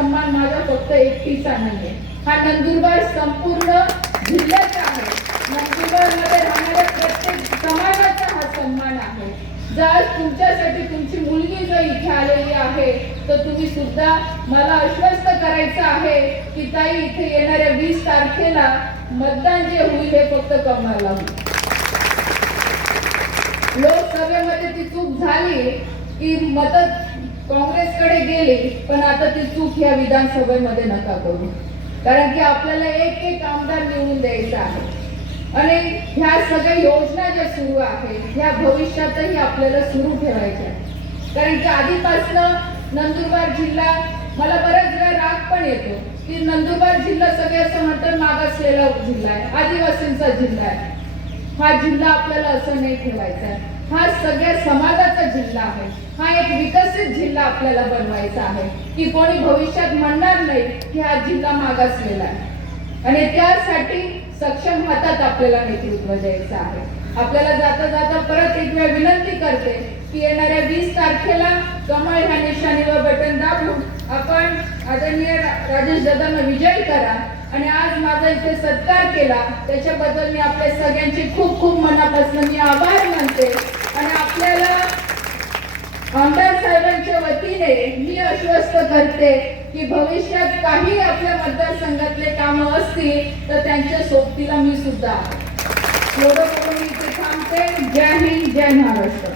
सन्मान माझा फक्त एकटीचा नाहीये. हा नंदुरबार संपूर्ण जिल्ह्याचा आहे. नंदुरबारमध्ये राहणाऱ्या प्रत्येक समाजाचा हा सन्मान आहे. जर तुमच्यासाठी तुमची मुलगी जर इथे आलेली आहे तर तुम्ही सुद्धा मला आश्वस्त करायचं आहे की ताई इथे येणाऱ्या वीस तारखेला मतदान जे होईल हे फक्त कमळाला होईल. लोकसभेमध्ये ती चूक झाली की मदत काँग्रेसकडे गेले पण आता ती चूक ह्या विधानसभेमध्ये नका करू. कारण की आपल्याला एक एक आमदार निवडून द्यायचा आहे. आणि ह्या सगळ्या योजना ज्या सुरू आहेत ह्या भविष्यातही आपल्याला सुरू ठेवायच्या कारण की आधीपासनं नंदुरबार जिल्हा मला बऱ्याच वेळा राग पण येतो की नंदुरबार जिल्हा सगळे असं म्हणतात मागासलेला जिल्हा आहे आदिवासींचा जिल्हा आहे. हा जिल्हा आपल्याला असं नाही ठेवायचा आहे. हा सगळ्या समाजाचा जिल्हा आहे. हा एक विकसित जिल्हा आपल्याला बनवायचा आहे. की कोणी भविष्यात म्हणणार नाही की हा जिल्हा मागासलेला आहे. आणि त्यासाठी सक्षम हातात आपल्याला नेतृत्व द्यायचं आहे. आपल्याला जाता जाता परत एक वेळ विनंती करते की येणाऱ्या वीस तारखेला कमळ ह्या निशाणीवर बटन दाबून आपण आदरणीय राजेश दादांना विजयी करा. आणि आज माझा इथे सत्कार केला. त्याच्याबद्दल मी आपल्या सगळ्यांचे खूप खूप मनापासून मी आभार मानते. आणि आपल्याला आमदार साहेबांच्या वतीने मी आश्वस्त करते की भविष्यात काही आपल्या मतदारसंघातले कामं असतील तर त्यांच्या सोबतीला मी सुद्धा. एवढं करून मी इथे थांबते. जय हिंद जय महाराष्ट्र.